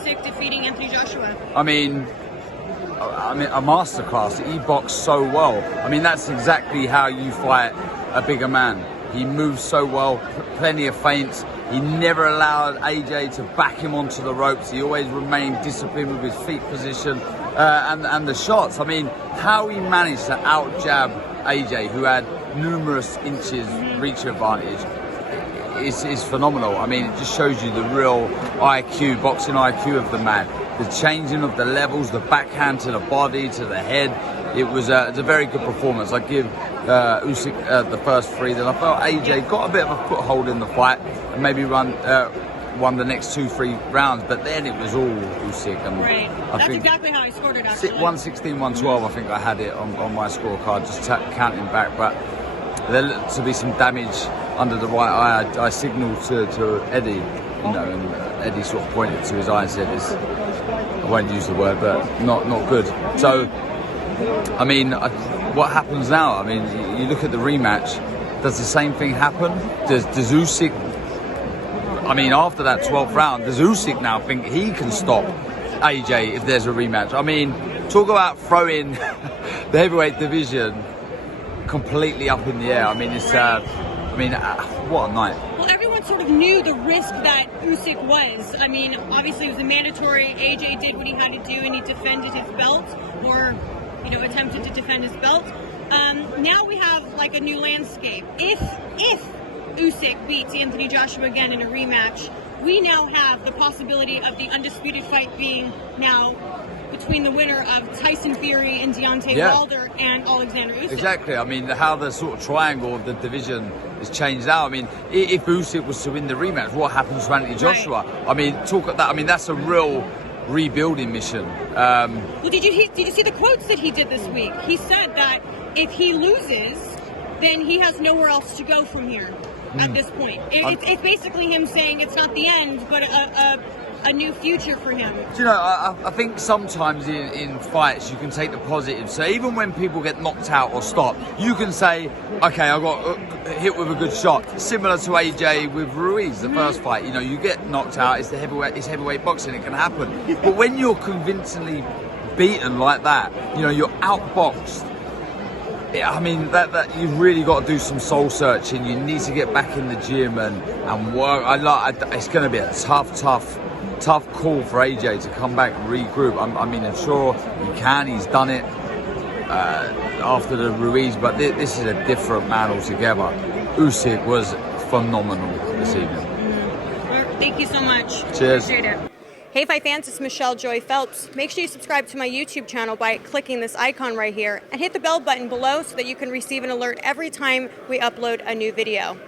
Usyk defeating Anthony Joshua? I mean, a masterclass. He boxed so well. I mean, that's exactly how you fight a bigger man. He moves so well, plenty of feints. He never allowed AJ to back him onto the ropes. He always remained disciplined with his feet position and the shots. I mean, how he managed to out-jab AJ, who had numerous inches reach advantage, is phenomenal. I mean, it just shows you the real IQ, boxing IQ of the man. The changing of the levels, the backhand to the body, to the head. It's a very good performance. I give Usyk the first 3. Then I felt AJ got a bit of a foothold in the fight and maybe won the next 2-3 rounds. But then it was all Usyk. And right. That's exactly how I scored it, actually. 116, 112, I think I had it on my scorecard, just counting back. But there looked to be some damage under the right eye. I signalled to Eddie, you know, and Eddie sort of pointed to his eye and said, I won't use the word, but not good. So, I mean, what happens now? I mean, you look at the rematch. Does the same thing happen? Does Usyk? I mean, after that 12th round, does Usyk now think he can stop AJ if there's a rematch? I mean, talk about throwing the heavyweight division completely up in the air. I mean, it's. What a night. Well, everyone sort of knew the risk that Usyk was. I mean, obviously it was a mandatory. AJ did what he had to do, and he defended his belt, or, you know, attempted to defend his belt. Now we have like a new landscape. If Usyk beats Anthony Joshua again in a rematch, we now have the possibility of the undisputed fight being now between the winner of Tyson Fury and Deontay Wilder and Oleksandr Usyk. Exactly. I mean, how the sort of triangle of the division has changed now. I mean, if Usyk was to win the rematch, what happens to Anthony Joshua? Right. I mean, talk at that. I mean, that's a real rebuilding mission. Well, did you see the quotes that he did this week? He said that if he loses, then he has nowhere else to go from here at this point. It's basically him saying it's not the end, but a new future for him. Do you know, I think sometimes in fights you can take the positive. So even when people get knocked out or stopped, you can say, okay, I got hit with a good shot. Similar to AJ with Ruiz, the first fight. You know, you get knocked out, it's heavyweight boxing, it can happen. But when you're convincingly beaten like that, you know, you're outboxed. I mean, that you've really got to do some soul searching. You need to get back in the gym and work. It's going to be a tough call for AJ to come back and regroup. I'm sure he can. He's done it after the Ruiz, but this is a different man altogether. Usyk was phenomenal this evening. Well, thank you so much. Cheers. Appreciate it. Hey Fight fans, it's Michelle Joy Phelps. Make sure you subscribe to my YouTube channel by clicking this icon right here and hit the bell button below so that you can receive an alert every time we upload a new video.